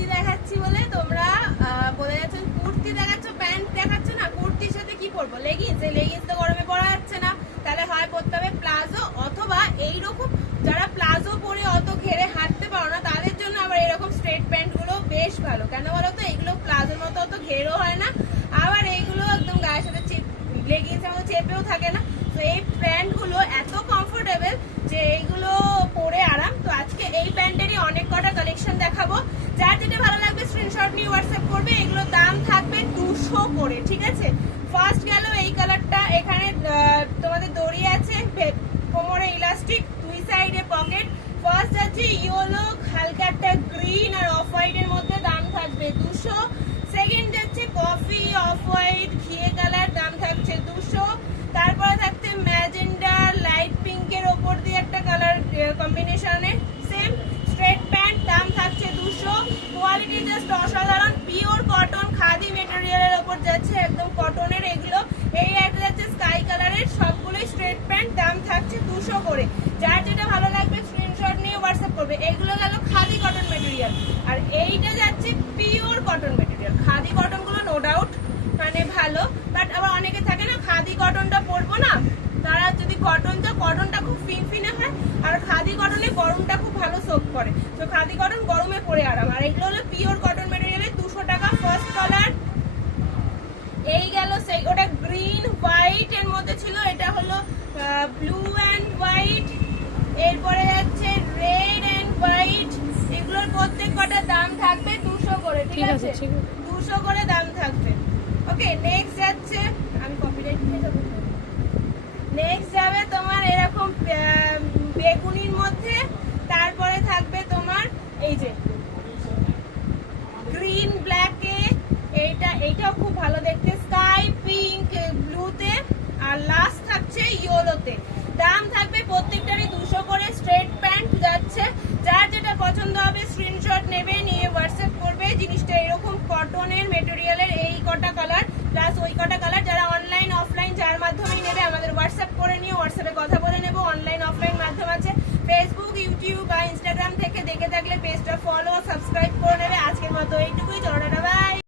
কুর্তি দেখাচ্ছি বলে তোমরা বলে যাচ্ছ কুর্তি দেখাচ্ছ, প্যান্ট দেখাচ্ছ না। কুর্তির সাথে কি পরবো? লেগিংস। লেগিংস তো গরমে পরা যাচ্ছে না, তাহলে হয় পরতে হবে প্লাজো, অথবা এইরকম যারা প্লাজো পরে অত ঘেরে হাঁটতে পারো না তাদের জন্য আবার এরকম স্ট্রেট প্যান্ট গুলো বেশ ভালো। কেন বলো তো? এগুলো প্লাজোর মতো অত ঘেরও হয় না, আবার এইগুলো একদম গায়ের সাথে লেগিংস এর মতো চেপেও থাকে না। তো এই প্যান্ট গুলো এত কমফোর্টেবল যে এইগুলো পরে আরাম। তো আজকে এই প্যান্টেরই অনেক কটা কালেকশন দেখাবো, যার যেটা ভালো লাগবে স্ক্রিনশট নিয়ে হোয়াটসঅ্যাপ করবে। এগুলোর দাম থাকবে 200 করে, ঠিক আছে? ফার্স্ট গেল এই কালারটা, এখানে তোমাদের দড়ি আছে, কোমরে ইলাস্টিক, দুই সাইডে পকেট। ফার্স্ট আছে ইয়েলো, হালকা একটা গ্রিন আর অফ হোয়াইট এর মধ্যে, দাম থাকবে 200। সেকেন্ড যাচ্ছে কফি অফ হোয়াইট ঘিয়ে কালার, দাম থাকছে 200। তারপরে থাকছে ম্যাজেন্ডা লাইট পিঙ্কের ওপর দিয়ে একটা কালার কম্বিনেশনে, সেম স্ট্রেট প্যান্ট, দাম থাকছে 200। কোয়ালিটি জাস্ট অসাধারণ, পিওর কটন খাদি মেটেরিয়ালের ওপর যাচ্ছে, একদম কটনের এগুলো। এই একটা যাচ্ছে স্কাই কালারের, সবগুলোই স্ট্রেট প্যান্ট, দাম থাকছে 200 করে। যার যেটা ভালো লাগবে স্ক্রিনশট নিয়ে হোয়াটসঅ্যাপ করবে। এগুলো গেল খাদি কটন মেটেরিয়াল, আর এইটা যাচ্ছে pure cotton material. Khadi cotton গুলো নো ডাউট মানে ভালো, বাট আবার অনেকে থাকে না খাদি কটনটা পরবো না, তারা যদি কটনটা খুব ফিনফিনে হয়, আর খাদি কটনে গরমটা খুব ভালো সোক করে। তো খাদি কটন গরমে পরে আরাম, আর এগুলো হলো পিওর কটন মেটেরিয়ালে 200 টাকা। ফার্স্ট কালার এই গেল, সেই ওটা গ্রিন হোয়াইট এর মধ্যে ছিল, এটা হলো ব্লু অ্যান্ড হোয়াইট। এরপরে যাচ্ছে রেড অ্যান্ড হোয়াইট। এগুলোর প্রত্যেক কটার দাম থাকবে 200 করে, ঠিক আছে? 200 করে দাম থাকবে। ওকে, নেক্সট যাচ্ছে, আমি কপিরাইট দিয়ে দেবো। নেক্সট যাবে তোমার এরকম বেগুনির মধ্যে, তারপরে থাকবে তোমার এই যে গ্রিন ব্ল্যাকে, এইটাও খুব ভালো দেখতে, স্কাই পিঙ্ক ব্লুতে, আর লাস্ট থাকছে ইয়েলোতে। দাম থাকবে প্রত্যেকটারই 200 করে। স্ট্রেট প্যান্ট যাচ্ছে, যার যেটা পছন্দ হবে স্ক্রিনশট নেবে,